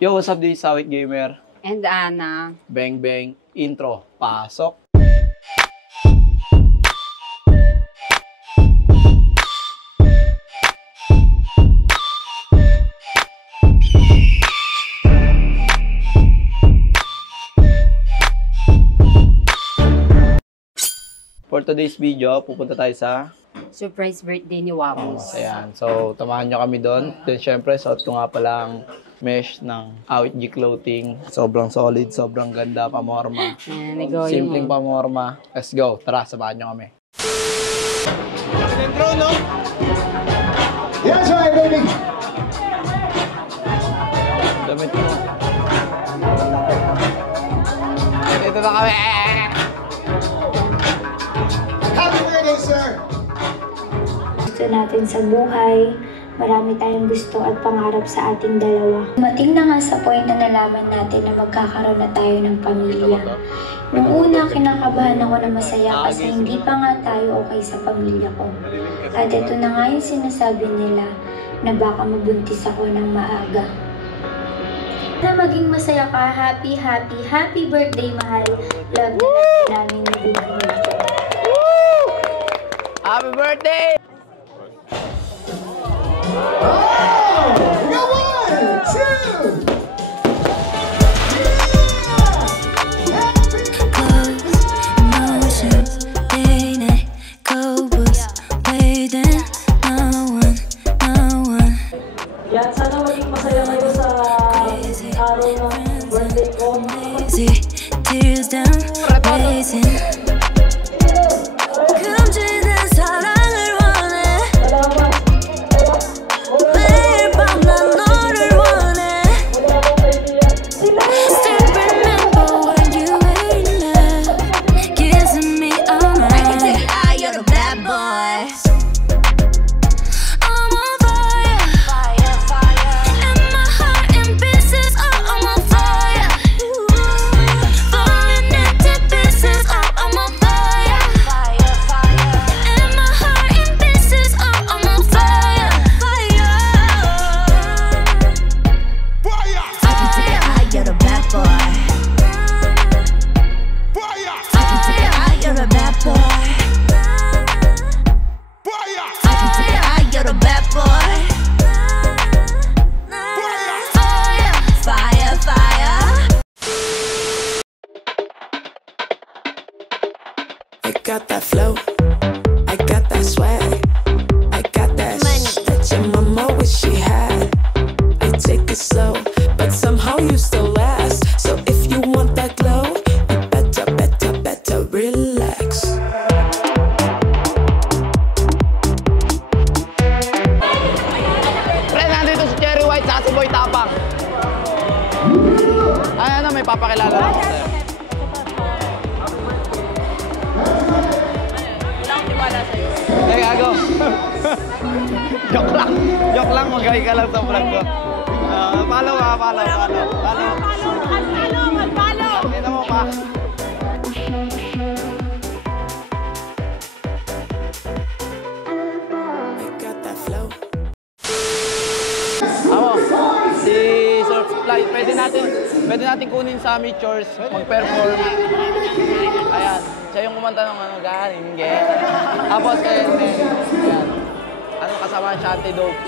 Yo, what's up, this is Awit Gamer. And Ana. Bang bang, intro, pasok. For today's video, pupunta tayo sa Surprise birthday ni Wamos. ayan. So, tamahan nyo kami doon. Then, syempre, suot ko nga palang mesh ng Awit G Clothing. Sobrang solid, sobrang ganda, pamorma. Simpleng pamorma. Let's go. Tara, samahan nyo kami. Intro, no? Yes, right, baby. Damit mo. Ito na kami. Happy birthday, sir. Gusto natin sa buhay, marami tayong gusto at pangarap sa ating dalawa. Dumating na nga sa point na nalaman natin na magkakaroon na tayo ng pamilya. Nung una, kinakabahan ako na masaya kasi hindi pa nga tayo okay sa pamilya ko. At ito na nga yung sinasabi nila na baka mabuntis ako ng maaga. Na maging masaya ka, happy, happy, happy birthday, mahal. Love na namin ni Baby. Happy birthday! Oh, we got 1, 2. Yan, sana maging masaya kayo sa araw ng birthday ko. Tears down, racing. 금지된 사랑을 원해. 매일 밤 난 너를 원해. Still remember when you made love, kissing me all night. You're a bad boy. I'm on fire, fire, fire. And my heart in pieces. Oh, I'm on fire. Falling into pieces. Oh, I'm on fire, fire, fire. And my heart in pieces. Oh, I'm on fire, fire. I can tell you're a bad boy. I can tell you're a bad boy. I can tell you're a bad boy. Fire, fire, fire. I got that flow, I got that swag, I got that shit that your mama wish she had. I take it slow, but somehow you still last. So if you want that glow, you better relax. Pre, nandito si Cherry White sa si Boy Tapang. Ay, ano, may papakilala lang ako sa'yo. Hey, gago. Joke lang, mag-hi ka lang sa vlog ko. Follow. Tingnan mo pa. I got that flow. Ako, si Surf Flight, pwede natin kunin sa Amateurs, mag-perform. Ayan, siya yung kumanta ng ano, galing, tapos kayo din, ayan, ano kasama siya, Antidope.